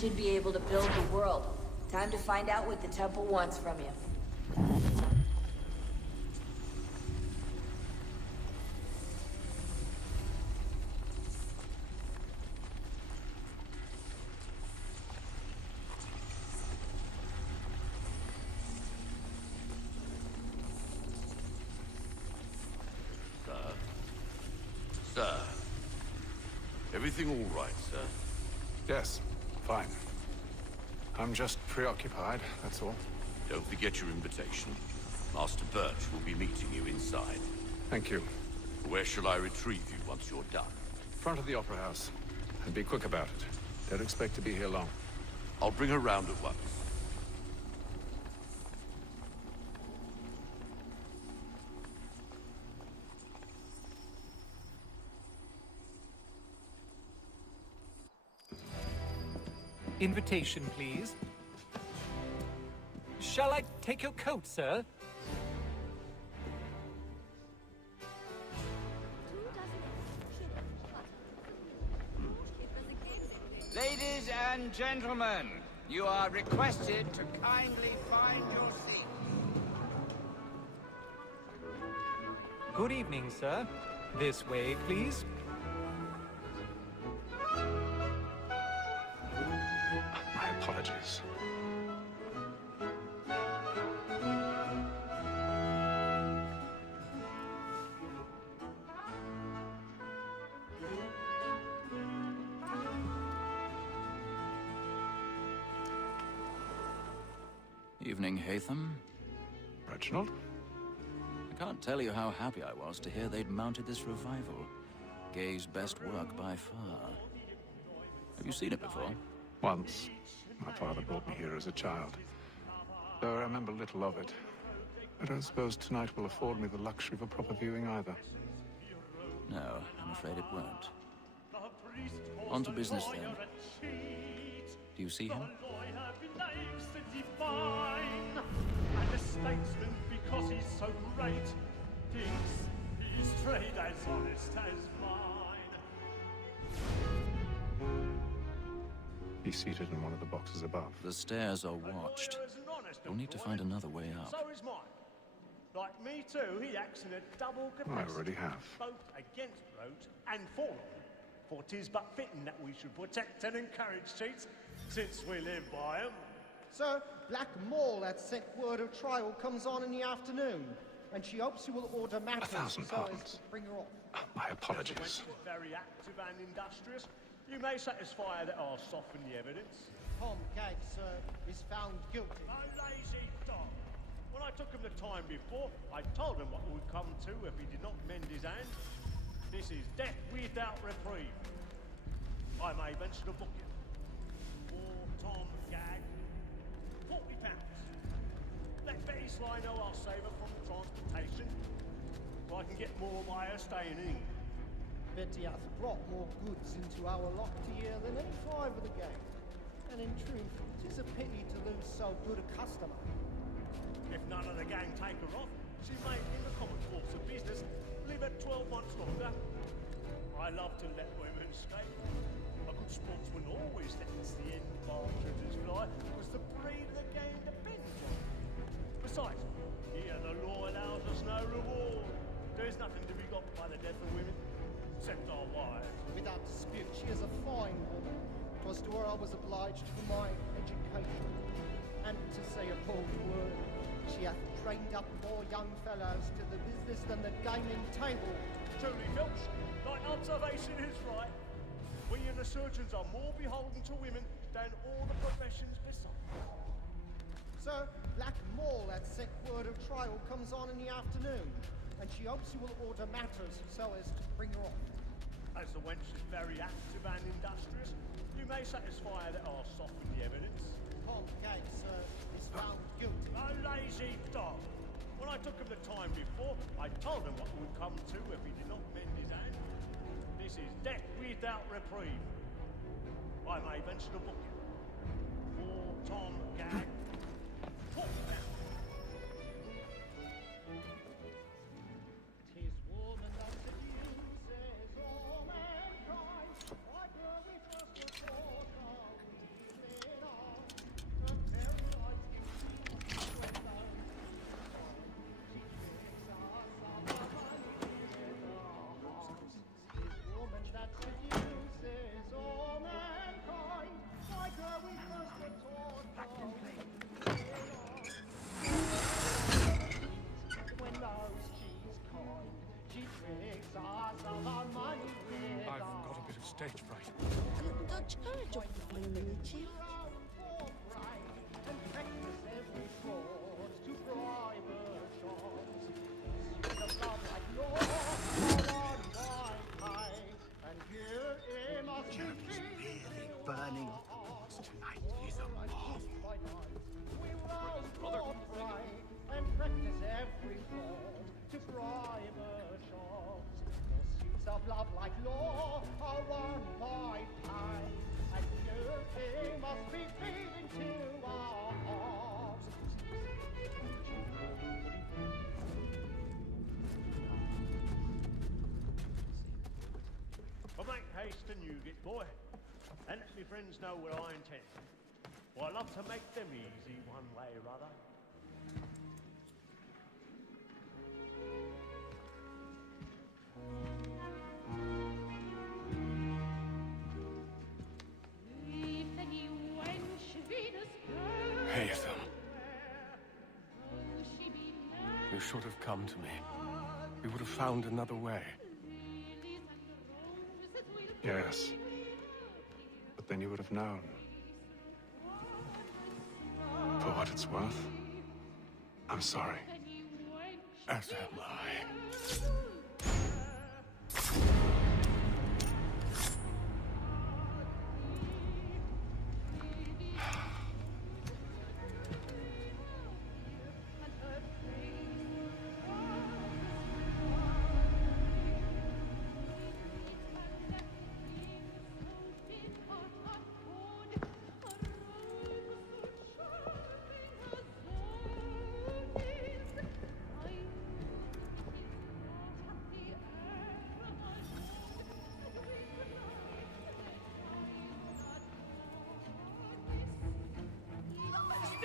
Should be able to build the world. Time to find out what the temple wants from you. Sir. Everything all right, sir? Yes, fine. I'm just preoccupied, that's all. Don't forget your invitation. Master Birch will be meeting you inside. Thank you. Where shall I retrieve you once you're done? Front of the Opera House. And be quick about it. Don't expect to be here long. I'll bring her round at once. Invitation, please. Shall I take your coat, sir? Ladies and gentlemen, you are requested to kindly find your seat. Good evening, sir. This way, please. My apologies. Evening, Haytham. Reginald? I can't tell you how happy I was to hear they'd mounted this revival. Gay's best work by far. Have you seen it before? Once. My father brought me here as a child. Though I remember little of it. I don't suppose tonight will afford me the luxury of a proper viewing either. No, I'm afraid it won't. On to business then. Do you see him? And the statesman, because he's so great, thinks his trade as honest as mine. He's seated in one of the boxes above. The stairs are watched. We'll need to find another way up. So is mine. Like me too, he acts in a double capacity. I already have. Both against roads and for them. For 'tis but fitting that we should protect and encourage cheats, since we live by 'em. Sir, Black Mall had sent word of trial comes on in the afternoon, and she hopes you will order matters 1,000 so pardons. as to bring her off. My The apologies. wench is very active and industrious. You may satisfy her that I'll soften the evidence. Tom Gaggs, sir, is found guilty. A lazy dog. When I took him the time before, I told him what would come to if he did not mend his hand. This is death without reprieve. I may venture to book it. For Tom Gag, £40. Let Betty Sly know I'll save her from transportation, so I can get more by her staying in England. Betty hath brought more goods into our lot here than any five of the gang. And in truth, 'tis a pity to lose so good a customer. If none of the gang take her off, she may, in the common course of business, live at 12 months longer. I love to let women escape. A good sportsman always lets the end partridges fly, because the breed of the game depends on it. Besides, here the law allows us no reward. There's nothing to be got by the death of women, except our wives. Without dispute, she is a fine woman. 'Twas to her I was obliged for my education. And to say a bold word, she hath trained up more young fellows to the business than the gaming table. Truly, Filch, thy observation is right. We and the surgeons are more beholden to women than all the professions besides. Sir, Black Mall had sent word of trial comes on in the afternoon, and she hopes you will order matters so as to bring her off. As the wench is very active and industrious, you may satisfy her that I'll soften the evidence. Tom Gaggs, sir, is found guilty. A lazy dog. When I took him the time before, I told him what would come to if he did not mend his hand. This is death without reprieve. I may venture to book it. For Tom Gag, £40. Tis woman that seduces all mankind. Why were we first before now? stage fright. And the Dutch courage of the Flamini Chief. Burning tonight is a marvel. And practice every thought to bribe shots. Pursuits of love like law are won by time, and you must be feeding to our hearts. Well, make haste and you get boy, and let me friends know where I intend. For I love to make them easy one way or other. Haytham. You should have come to me. We would have found another way. Yes. But then you would have known. For what it's worth, I'm sorry. As am I.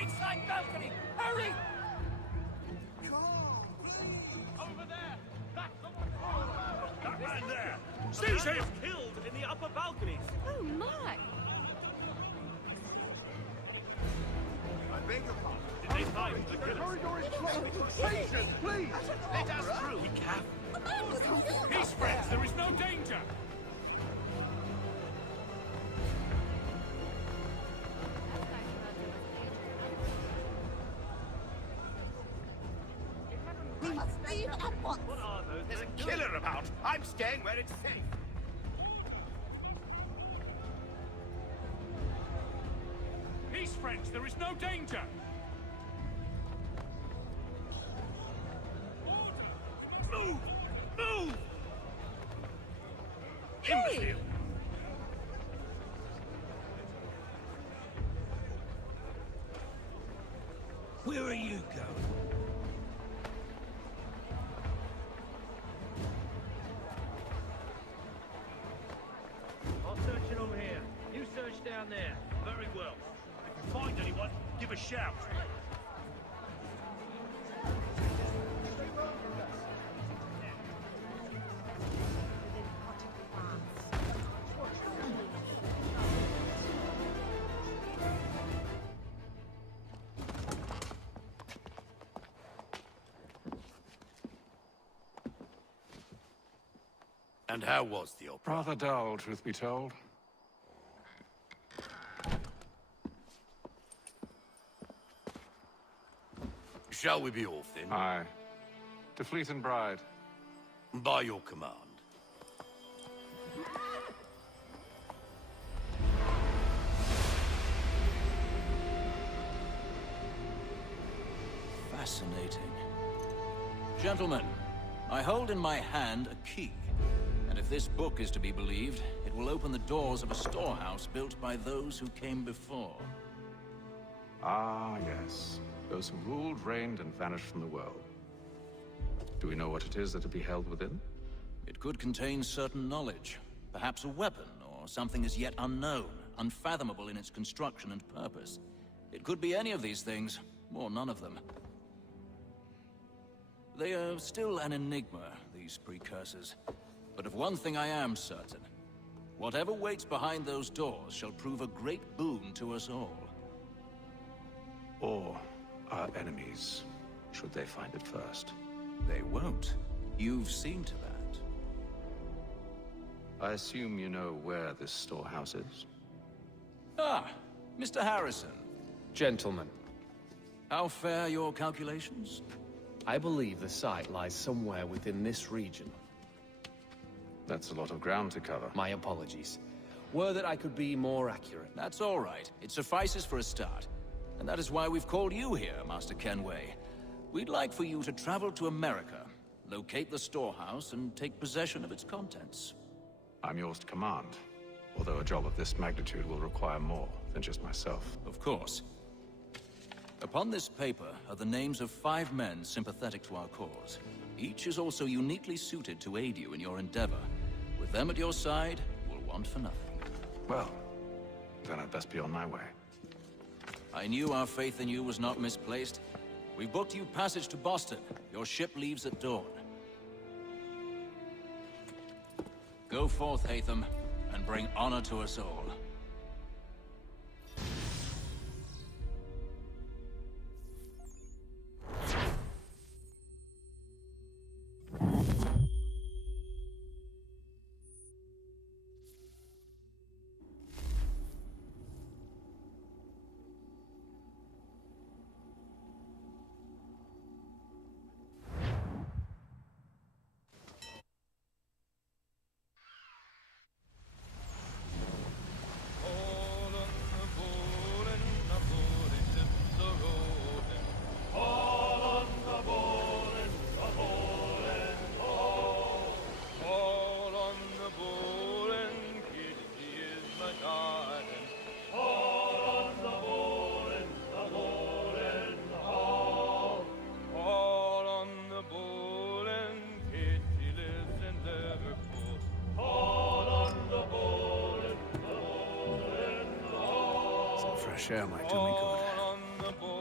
Inside balcony! Hurry! Over there! That's the one! That man there! Seize him! Killed in the upper balconies! Oh my! I beg your pardon. Did they find the killer? The corridor is blocked! Patience, please! Let us through! We can. Peace, friends, there is no danger! We must leave at once. What are those? There's a killer about! I'm staying where it's safe! Peace, friends, there is no danger! Move! Move! Hey! Imbecile! Where are you going? I'll search it over here. You search down there. Very well. If you find anyone, give a shout. And how was the opera? Rather dull, truth be told. Shall we be off then? Aye. To Fleet and Bride. By your command. Fascinating. Gentlemen, I hold in my hand a key. And if this book is to be believed, it will open the doors of a storehouse built by those who came before. Ah, yes. Those who ruled, reigned, and vanished from the world. Do we know what it is that will be held within? It could contain certain knowledge. Perhaps a weapon, or something as yet unknown, unfathomable in its construction and purpose. It could be any of these things, or none of them. They are still an enigma, these precursors. But of one thing I am certain. Whatever waits behind those doors shall prove a great boon to us all. Or our enemies, should they find it first. They won't. You've seen to that. I assume you know where this storehouse is? Ah, Mr. Harrison. Gentlemen, How fare your calculations? I believe the site lies somewhere within this region. That's a lot of ground to cover. My apologies. Were that I could be more accurate. That's all right. It suffices for a start. And that is why we've called you here, Master Kenway. We'd like for you to travel to America, locate the storehouse, and take possession of its contents. I'm yours to command, although a job of this magnitude will require more than just myself. Of course. Upon this paper are the names of 5 men sympathetic to our cause. Each is also uniquely suited to aid you in your endeavor. With them at your side, you will want for nothing. Well, then I'd best be on my way. I knew our faith in you was not misplaced. We booked you passage to Boston. Your ship leaves at dawn. Go forth, Hatham, and bring honor to us all. Some fresh air might do me good.